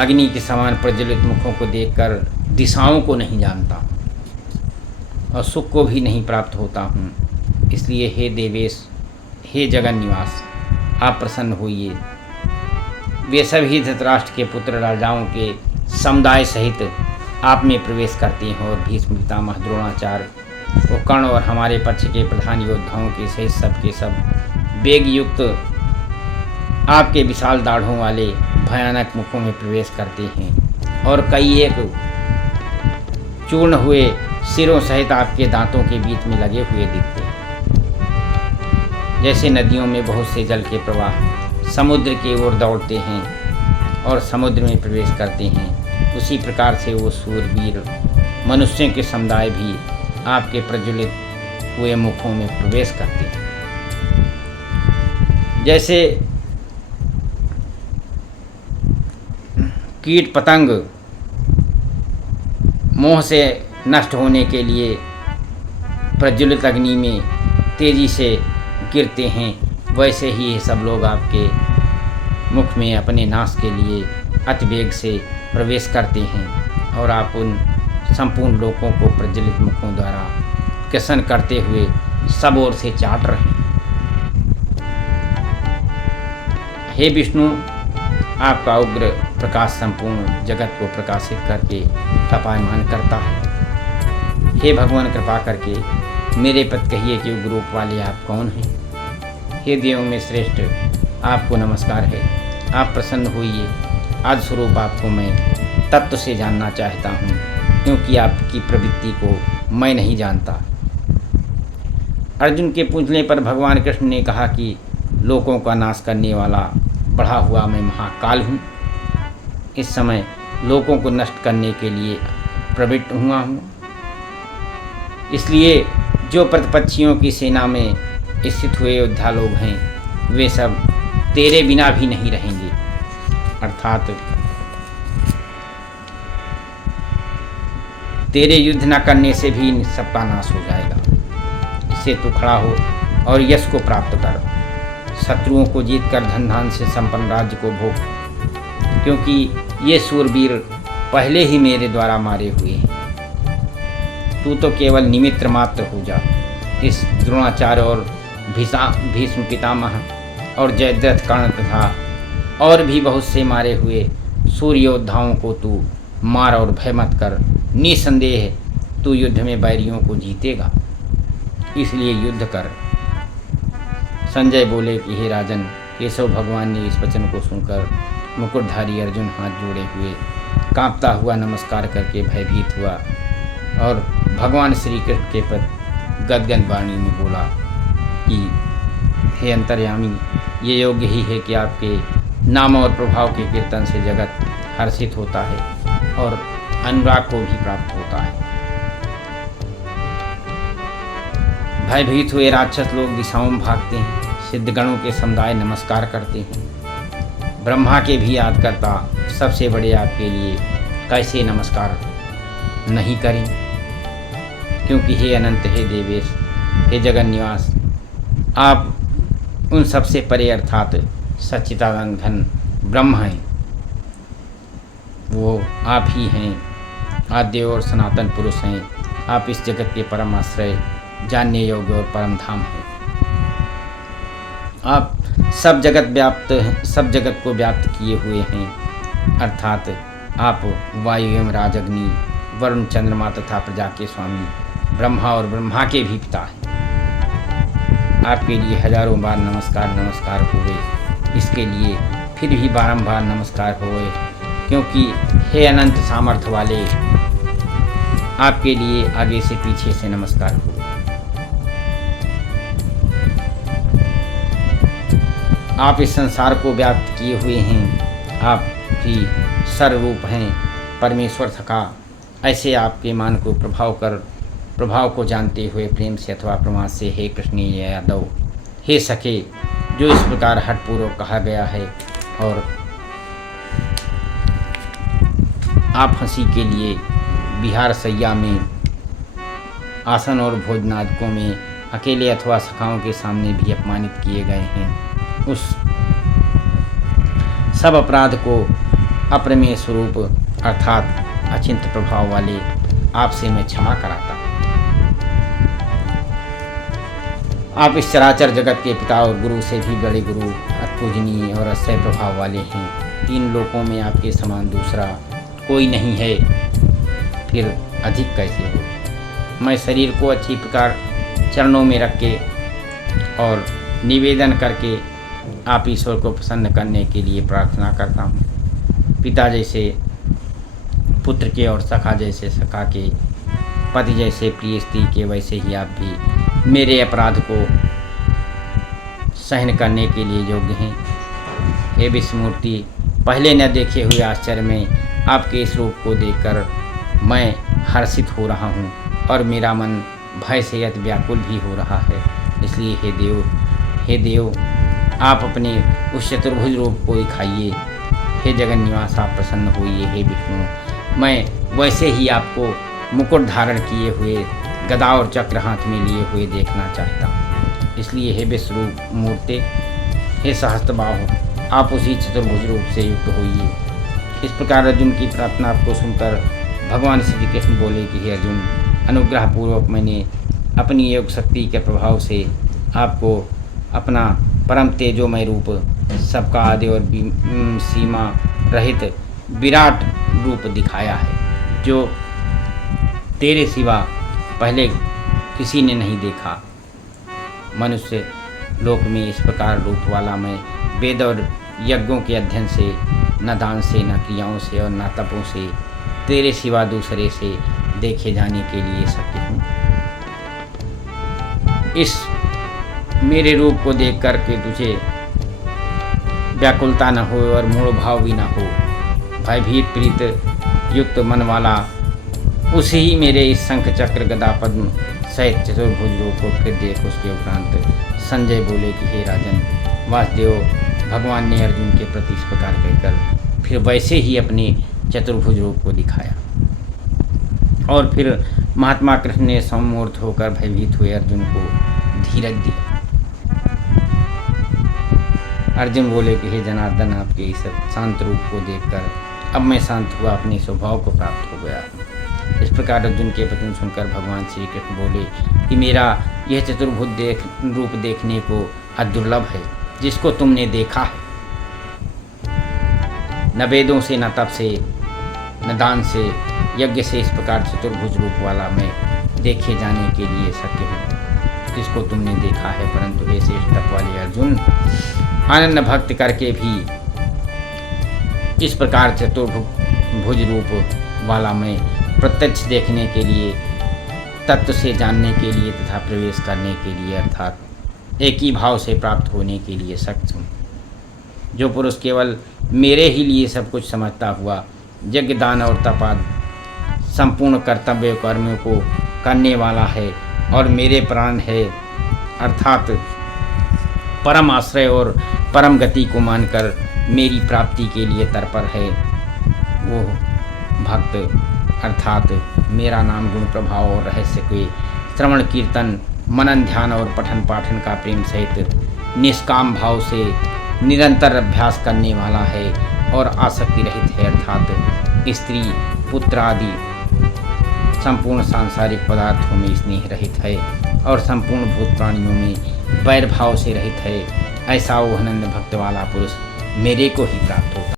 अग्नि के समान प्रज्वलित मुखों को देखकर दिशाओं को नहीं जानता और सुख को भी नहीं प्राप्त होता हूँ। इसलिए हे देवेश, हे जगन निवास, आप प्रसन्न होइए। वे सभी धृतराष्ट्र के पुत्र राजाओं के समुदाय सहित आप में प्रवेश करते हैं और भीष्म पितामह, द्रोणाचार्य और कर्ण और हमारे पक्ष के प्रधान योद्धाओं के सहित सब के सब वेग युक्त आपके विशाल दाढ़ों वाले भयानक मुखों में प्रवेश करते हैं और कई एक चूर्ण हुए सिरों सहित आपके दांतों के बीच में लगे हुए दिखते हैं। जैसे नदियों में बहुत से जल के प्रवाह समुद्र की ओर दौड़ते हैं और समुद्र में प्रवेश करते हैं, उसी प्रकार से वो सूरवीर मनुष्यों के समुदाय भी आपके प्रज्वलित हुए मुखों में प्रवेश करते हैं। जैसे कीट पतंग मोह से नष्ट होने के लिए प्रज्वलित अग्नि में तेजी से गिरते हैं, वैसे ही ये सब लोग आपके मुख में अपने नाश के लिए अतिवेग से प्रवेश करते हैं और आप उन संपूर्ण लोगों को प्रज्वलित मुखों द्वारा ग्रसन करते हुए सब ओर से चाट रहे हैं। हे विष्णु, आपका उग्र प्रकाश संपूर्ण जगत को प्रकाशित करके तपायमान करता है। हे भगवान, कृपा करके मेरे पद कहिए कि उग्र रूप वाले आप कौन हैं। हे देवों में श्रेष्ठ, आपको नमस्कार है। आप प्रसन्न होइए। आदि स्वरूप आपको मैं तत्व से जानना चाहता हूँ, क्योंकि आपकी प्रवृत्ति को मैं नहीं जानता। अर्जुन के पूछने पर भगवान कृष्ण ने कहा कि लोगों का नाश करने वाला बढ़ा हुआ मैं महाकाल हूँ। इस समय लोगों को नष्ट करने के लिए प्रवृत्त हुआ हूँ। इसलिए जो प्रतिपक्षियों की सेना में स्थित हुए योद्धा लोग हैं, वे सब तेरे बिना भी नहीं रहेंगे, अर्थात तेरे युद्ध न करने से भी इन सबका नाश हो जाएगा। इससे तू खड़ा हो और यश को प्राप्त कर, शत्रुओं को जीतकर धन धान से संपन्न राज्य को भोग, क्योंकि ये सूरवीर पहले ही मेरे द्वारा मारे हुए हैं। तू तो केवल निमित्त मात्र हो जा। इस द्रोणाचार्य और भीष्म पितामह और जयद्रथ, कर्ण तथा और भी बहुत से मारे हुए सूर्य योद्धाओं को तू मार और भय मत कर। निसंदेह तू युद्ध में बैरियों को जीतेगा, इसलिए युद्ध कर। संजय बोले कि हे राजन, केशव भगवान ने इस वचन को सुनकर मुकुटधारी अर्जुन हाथ जोड़े हुए कांपता हुआ नमस्कार करके भयभीत हुआ और भगवान श्री कृष्ण के प्रति गदगद वाणी में बोला कि हे अंतर्यामी, ये योग्य ही है कि आपके नाम और प्रभाव के कीर्तन से जगत हर्षित होता है और अनुराग को भी प्राप्त होता है। भयभीत हुए राक्षस लोग दिशाओं में भागते हैं, सिद्धगणों के समुदाय नमस्कार करते हैं। ब्रह्मा के भी याद करता सबसे बड़े आपके लिए कैसे नमस्कार नहीं करें, क्योंकि हे अनंत, हे देवेश, हे जगन निवास, आप उन सबसे परे अर्थात सच्चिदानंद घन ब्रह्म हैं। वो आप ही हैं, आद्य और सनातन पुरुष हैं। आप इस जगत के परम आश्रय, जानने योग्य और परम धाम हैं। आप सब जगत व्याप्त हैं, सब जगत को व्याप्त किए हुए हैं, अर्थात आप वायु एवं राजअग्नि, वरुण, चंद्रमा तथा प्रजा के स्वामी, ब्रह्मा और ब्रह्मा के भी पिता हैं। आपके लिए हजारों बार नमस्कार हुए, इसके लिए फिर भी बारंबार नमस्कार हुए, क्योंकि हे अनंत सामर्थ्य वाले, आपके लिए आगे से पीछे से नमस्कार हुए। आप इस संसार को व्याप्त किए हुए हैं, आप ही सर्वरूप हैं, परमेश्वर सखा। ऐसे आपके मान को प्रभाव को जानते हुए प्रेम से अथवा प्रमाद से हे कृष्ण यादव, हे सखे, जो इस प्रकार हठपूर्वक कहा गया है, और आप हंसी के लिए विहार सैया में, आसन और भोजनादिकों में अकेले अथवा सखाओं के सामने भी अपमानित किए गए हैं। उस सब अपराध को अप्रमेय स्वरूप अर्थात अचिंत प्रभाव वाले आपसे मैं क्षमा कराता हूँ। आप इस चराचर जगत के पिता और गुरु से भी बड़े गुरु, अपूजनीय और अक्षय प्रभाव वाले हैं। 3 लोकों में आपके समान दूसरा कोई नहीं है, फिर अधिक कैसे हो। मैं शरीर को अच्छी प्रकार चरणों में रख के और निवेदन करके आप ईश्वर को प्रसन्न करने के लिए प्रार्थना करता हूँ। पिता जैसे पुत्र के और सखा जैसे सखा के, पति जैसे प्रिय स्त्री के, वैसे ही आप भी मेरे अपराध को सहन करने के लिए योग्य हैं। हे विष्णुमूर्ति, पहले न देखे हुए आश्चर्य में आपके इस रूप को देखकर मैं हर्षित हो रहा हूँ और मेरा मन भय से अति व्याकुल भी हो रहा है। इसलिए हे देव, आप अपने उस चतुर्भुज रूप को दिखाइए। हे जगन निवास, आप प्रसन्न होइए। हे विष्णु, मैं वैसे ही आपको मुकुट धारण किए हुए, गदा और चक्र हाथ में लिए हुए देखना चाहता हूँ। इसलिए हे विश्वरूप मूर्ति, हे सहस्त्रबाहु, आप उसी चतुर्भुज रूप से युक्त होइए। इस प्रकार अर्जुन की प्रार्थना को सुनकर भगवान श्री कृष्ण बोले कि हे अर्जुन, अनुग्रह पूर्वक मैंने अपनी योग शक्ति के प्रभाव से आपको अपना परम तेजोमय रूप, सबका आदि और सीमा रहित विराट रूप दिखाया है, जो तेरे सिवा पहले किसी ने नहीं देखा। मनुष्य लोक में इस प्रकार रूप वाला मैं वेद और यज्ञों के अध्ययन से, न दान से, न क्रियाओं से और न तपों से, तेरे सिवा दूसरे से देखे जाने के लिए शक्य हूँ। इस मेरे रूप को देख कर के तुझे व्याकुलता न हो और मूढ़ भाव भी न हो। भयभीत प्रीत युक्त मन वाला उसी ही मेरे इस शंख चक्र गदा पद्म सहित चतुर्भुज रूप को फिर देख। उसके उपरांत संजय बोले कि हे राजन, वासुदेव भगवान ने अर्जुन के प्रति इस प्रकार कहकर फिर वैसे ही अपने चतुर्भुज रूप को दिखाया। और फिर महात्मा कृष्ण ने सम्मूर्त होकर भयभीत हुए अर्जुन को धीरज दिया। अर्जुन बोले कि हे जनार्दन, आपके इस शांत रूप को देखकर अब मैं शांत हुआ, अपने स्वभाव को प्राप्त हो गया। इस प्रकार अर्जुन के वचन सुनकर भगवान श्री कृष्ण बोले कि मेरा यह चतुर्भुज रूप देखने को अदुर्लभ है, जिसको तुमने देखा है। न वेदों से, न तप से, न दान से, यज्ञ से इस प्रकार चतुर्भुज रूप वाला मैं देखे जाने के लिए शक्य हूँ, जिसको तुमने देखा है। परंतु हे श्रेष्ठ तप वाले अर्जुन, आनंद भक्त करके भी इस प्रकार चतुर्भुज रूप वाला मैं प्रत्यक्ष देखने के लिए, तत्व से जानने के लिए तथा प्रवेश करने के लिए, अर्थात एक ही भाव से प्राप्त होने के लिए सक्षम हूँ। जो पुरुष केवल मेरे ही लिए सब कुछ समझता हुआ यज्ञ, दान और तपाद संपूर्ण कर्तव्य कर्मों को करने वाला है और मेरे प्राण है, अर्थात परम आश्रय और परम गति को मानकर मेरी प्राप्ति के लिए तत्पर है, वो भक्त अर्थात मेरा नाम, गुण, प्रभाव और रहस्य के श्रवण, कीर्तन, मनन, ध्यान और पठन पाठन का प्रेम सहित निष्काम भाव से निरंतर अभ्यास करने वाला है और आसक्ति रहित है, अर्थात स्त्री, पुत्र आदि संपूर्ण सांसारिक पदार्थों में स्नेह रहित है और संपूर्ण भूत प्राणियों में वैर भाव से रहित है। ऐसा वो आनंद भक्त वाला पुरुष मेरे को ही प्राप्त होता है।